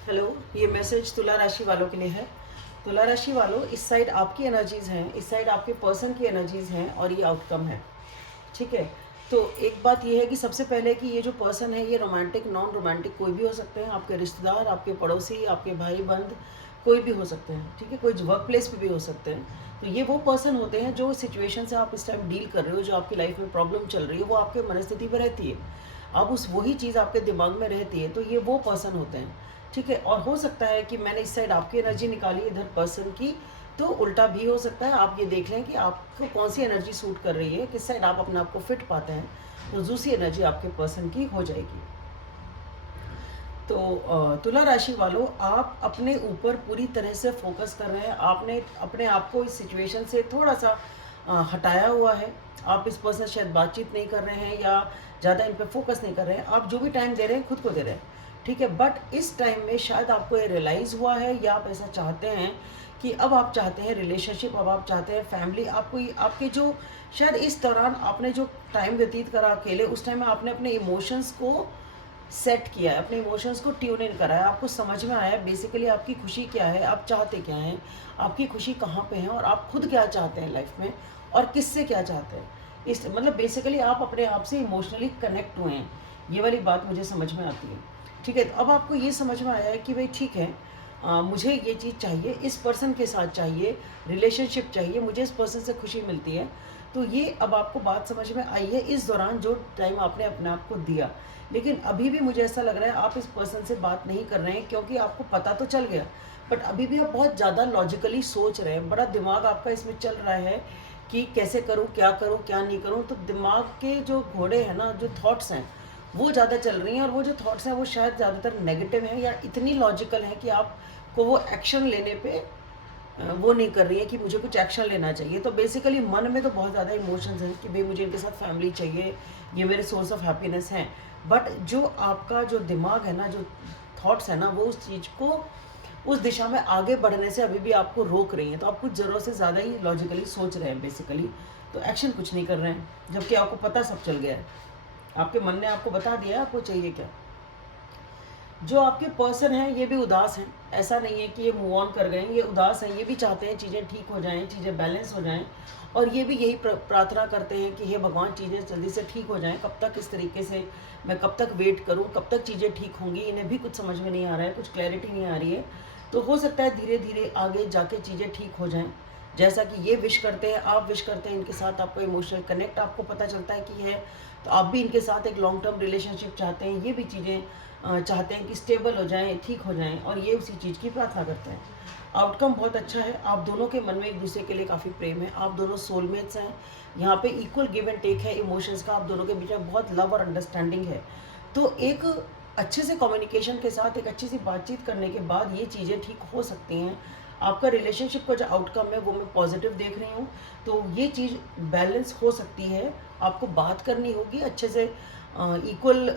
Hello, ये message तुला राशि वालों के लिए है। तुला राशि वालों, इस साइड आपकी एनर्जीज़ हैं, इस साइड आपके पर्सन की एनर्जीज़ हैं और ये आउटकम है। ठीक है। तो एक बात ये है कि सबसे पहले कि ये जो पर्सन है ये रोमांटिक नॉन रोमांटिक कोई भी हो सकते हैं, आपके रिश्तेदार, आपके पड़ोसी, आपके भाई बंद, कोई भी हो सकते हैं। ठीक है, कोई वर्क प्लेस पे भी हो सकते हैं। तो ये वो पर्सन होते हैं जो सिचुएशन से आप इस टाइम डील कर रहे हो, जो आपकी लाइफ में प्रॉब्लम चल रही है वो आपके मनस्थिति पर रहती है। अब उस वही चीज़ आपके दिमाग में रहती है, तो ये वो पर्सन होते हैं। ठीक है। और हो सकता है कि मैंने इस साइड आपकी एनर्जी निकाली इधर पर्सन की, तो उल्टा भी हो सकता है। आप ये देख लें कि आपको कौन सी एनर्जी सूट कर रही है, किस साइड आप अपने आप को फिट पाते हैं, तो दूसरी एनर्जी आपके पर्सन की हो जाएगी। तो तुला राशि वालों, आप अपने ऊपर पूरी तरह से फोकस कर रहे हैं। आपने अपने आप को इस सिचुएशन से थोड़ा सा हटाया हुआ है। आप इस पर्सन से शायद बातचीत नहीं कर रहे हैं या ज़्यादा इन पर फोकस नहीं कर रहे हैं। आप जो भी टाइम दे रहे हैं खुद को दे रहे हैं। ठीक है। बट इस टाइम में शायद आपको ये रियलाइज़ हुआ है या आप ऐसा चाहते हैं कि अब आप चाहते हैं रिलेशनशिप, अब आप चाहते हैं फैमिली। आपको आपके जो शायद इस दौरान आपने जो टाइम व्यतीत करा अकेले, उस टाइम में आपने अपने इमोशंस को सेट किया है, अपने इमोशंस को ट्यून इन करा है। आपको समझ में आया है बेसिकली आपकी खुशी क्या है, आप चाहते क्या हैं, आपकी खुशी कहाँ पे है और आप खुद क्या चाहते हैं लाइफ में और किससे क्या चाहते हैं। इस मतलब बेसिकली आप अपने आप से इमोशनली कनेक्ट हुए हैं। ये वाली बात मुझे समझ में आती है। ठीक है। तो अब आपको ये समझ में आया है कि भाई ठीक है, मुझे ये चीज़ चाहिए, इस पर्सन के साथ चाहिए, रिलेशनशिप चाहिए, मुझे इस पर्सन से खुशी मिलती है। तो ये अब आपको बात समझ में आई है इस दौरान जो टाइम आपने अपने आप को दिया। लेकिन अभी भी मुझे ऐसा लग रहा है आप इस पर्सन से बात नहीं कर रहे हैं, क्योंकि आपको पता तो चल गया, बट अभी भी आप बहुत ज़्यादा लॉजिकली सोच रहे हैं। बड़ा दिमाग आपका इसमें चल रहा है कि कैसे करूं, क्या नहीं करूं। तो दिमाग के जो घोड़े हैं ना, जो थॉट्स हैं वो ज़्यादा चल रही हैं, और वो जो थॉट्स हैं वो शायद ज़्यादातर नेगेटिव हैं या इतनी लॉजिकल हैं कि आपको वो एक्शन लेने पे वो नहीं कर रही है कि मुझे कुछ एक्शन लेना चाहिए। तो बेसिकली मन में तो बहुत ज़्यादा इमोशंस हैं कि भाई मुझे इनके साथ फैमिली चाहिए, ये मेरे सोर्स ऑफ हैप्पीनेस हैं। बट जो आपका जो दिमाग है ना, जो थॉट्स है ना, वो उस चीज़ को उस दिशा में आगे बढ़ने से अभी भी आपको रोक रही हैं। तो आप कुछ ज़रूरत से ज़्यादा ही लॉजिकली सोच रहे हैं बेसिकली, तो एक्शन कुछ नहीं कर रहे हैं, जबकि आपको पता सब चल गया है। आपके मन ने आपको बता दिया है आपको चाहिए क्या। जो आपके पर्सन हैं ये भी उदास हैं। ऐसा नहीं है कि ये मूव ऑन कर गए हैं, ये उदास हैं। ये भी चाहते हैं चीज़ें ठीक हो जाएं, चीज़ें बैलेंस हो जाएं, और ये भी यही प्रार्थना करते हैं कि हे भगवान चीज़ें जल्दी से ठीक हो जाएं। कब तक इस तरीके से मैं कब तक वेट करूं, कब तक चीज़ें ठीक होंगी, इन्हें भी कुछ समझ में नहीं आ रहा है, कुछ क्लैरिटी नहीं आ रही है। तो हो सकता है धीरे धीरे आगे जाके चीज़ें ठीक हो जाएँ। जैसा कि ये विश करते हैं, आप विश करते हैं, इनके साथ आपको इमोशनल कनेक्ट आपको पता चलता है कि है, तो आप भी इनके साथ एक लॉन्ग टर्म रिलेशनशिप चाहते हैं। ये भी चीज़ें चाहते हैं कि स्टेबल हो जाएं, ठीक हो जाएं, और ये उसी चीज़ की प्रार्थना करते हैं। आउटकम बहुत अच्छा है। आप दोनों के मन में एक दूसरे के लिए काफ़ी प्रेम है, आप दोनों सोलमेट्स हैं। यहाँ पे इक्वल गिव एंड टेक है इमोशंस का, आप दोनों के बीच में बहुत लव और अंडरस्टैंडिंग है। तो एक अच्छे से कम्युनिकेशन के साथ, एक अच्छी सी बातचीत करने के बाद ये चीज़ें ठीक हो सकती हैं। आपका रिलेशनशिप का जो आउटकम है वो मैं पॉजिटिव देख रही हूँ। तो ये चीज़ बैलेंस हो सकती है। आपको बात करनी होगी अच्छे से, इक्वल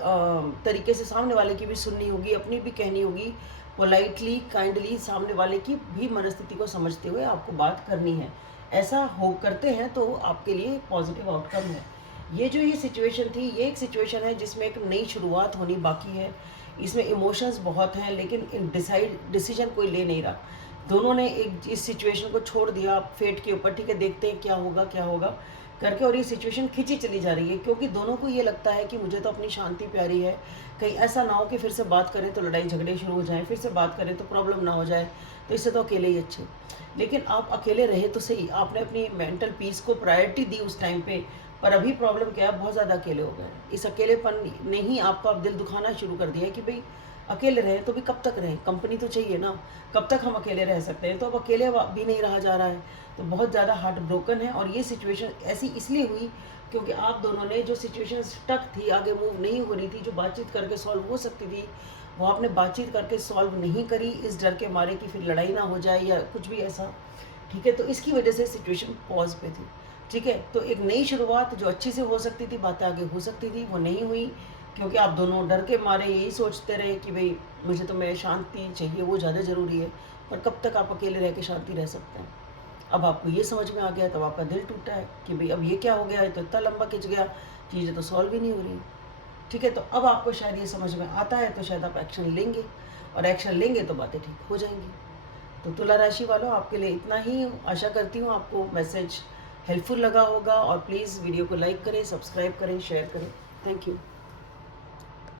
तरीके से सामने वाले की भी सुननी होगी, अपनी भी कहनी होगी, पोलाइटली काइंडली सामने वाले की भी मनस्थिति को समझते हुए आपको बात करनी है। ऐसा हो करते हैं तो आपके लिए पॉजिटिव आउटकम है। ये जो ये सिचुएशन थी, ये एक सिचुएशन है जिसमें एक नई शुरुआत होनी बाकी है। इसमें इमोशंस बहुत हैं, लेकिन डिसीजन कोई ले नहीं रहा। दोनों ने एक इस सिचुएशन को छोड़ दिया फेट के ऊपर। ठीक है, देखते हैं क्या होगा क्या होगा करके, और ये सिचुएशन खींची चली जा रही है, क्योंकि दोनों को ये लगता है कि मुझे तो अपनी शांति प्यारी है। कहीं ऐसा ना हो कि फिर से बात करें तो लड़ाई झगड़े शुरू हो जाएं, फिर से बात करें तो प्रॉब्लम ना हो जाए, तो इससे तो अकेले ही अच्छे। लेकिन आप अकेले रहे तो सही, आपने अपनी मेंटल पीस को प्रायोरिटी दी उस टाइम पे। पर अभी प्रॉब्लम क्या है, बहुत ज़्यादा अकेले हो गए। इस अकेलेपन ने ही आपको अब दिल दुखाना शुरू कर दिया है कि भाई अकेले रहें तो भी कब तक रहें, कंपनी तो चाहिए ना। कब तक हम अकेले रह सकते हैं। तो अब अकेले भी नहीं रहा जा रहा है, तो बहुत ज़्यादा हार्ट ब्रोकन है। और ये सिचुएशन ऐसी इसलिए हुई क्योंकि आप दोनों ने जो सिचुएशन स्टक थी, आगे मूव नहीं हो रही थी, जो बातचीत करके सॉल्व हो सकती थी, वो आपने बातचीत करके सॉल्व नहीं करी, इस डर के मारे कि फिर लड़ाई ना हो जाए या कुछ भी ऐसा। ठीक है, तो इसकी वजह से सिचुएशन पॉज पे थी। ठीक है, तो एक नई शुरुआत जो अच्छी से हो सकती थी, बातें आगे हो सकती थी, वो नहीं हुई, क्योंकि आप दोनों डर के मारे यही सोचते रहे कि भाई मुझे तो मैं शांति चाहिए, वो ज़्यादा ज़रूरी है। पर कब तक आप अकेले रह के शांति रह सकते हैं। अब आपको ये समझ में आ गया, तब आपका दिल टूटा है कि भाई अब ये क्या हो गया है, तो इतना लंबा खिंच गया, चीज़ें तो सॉल्व ही नहीं हो रही। ठीक है, तो अब आपको शायद ये समझ में आता है, तो शायद आप एक्शन लेंगे, और एक्शन लेंगे तो बातें ठीक हो जाएंगी। तो तुला राशि वालों, आपके लिए इतना ही। आशा करती हूँ आपको मैसेज हेल्पफुल लगा होगा, और प्लीज़ वीडियो को लाइक करें, सब्सक्राइब करें, शेयर करें। Thank you.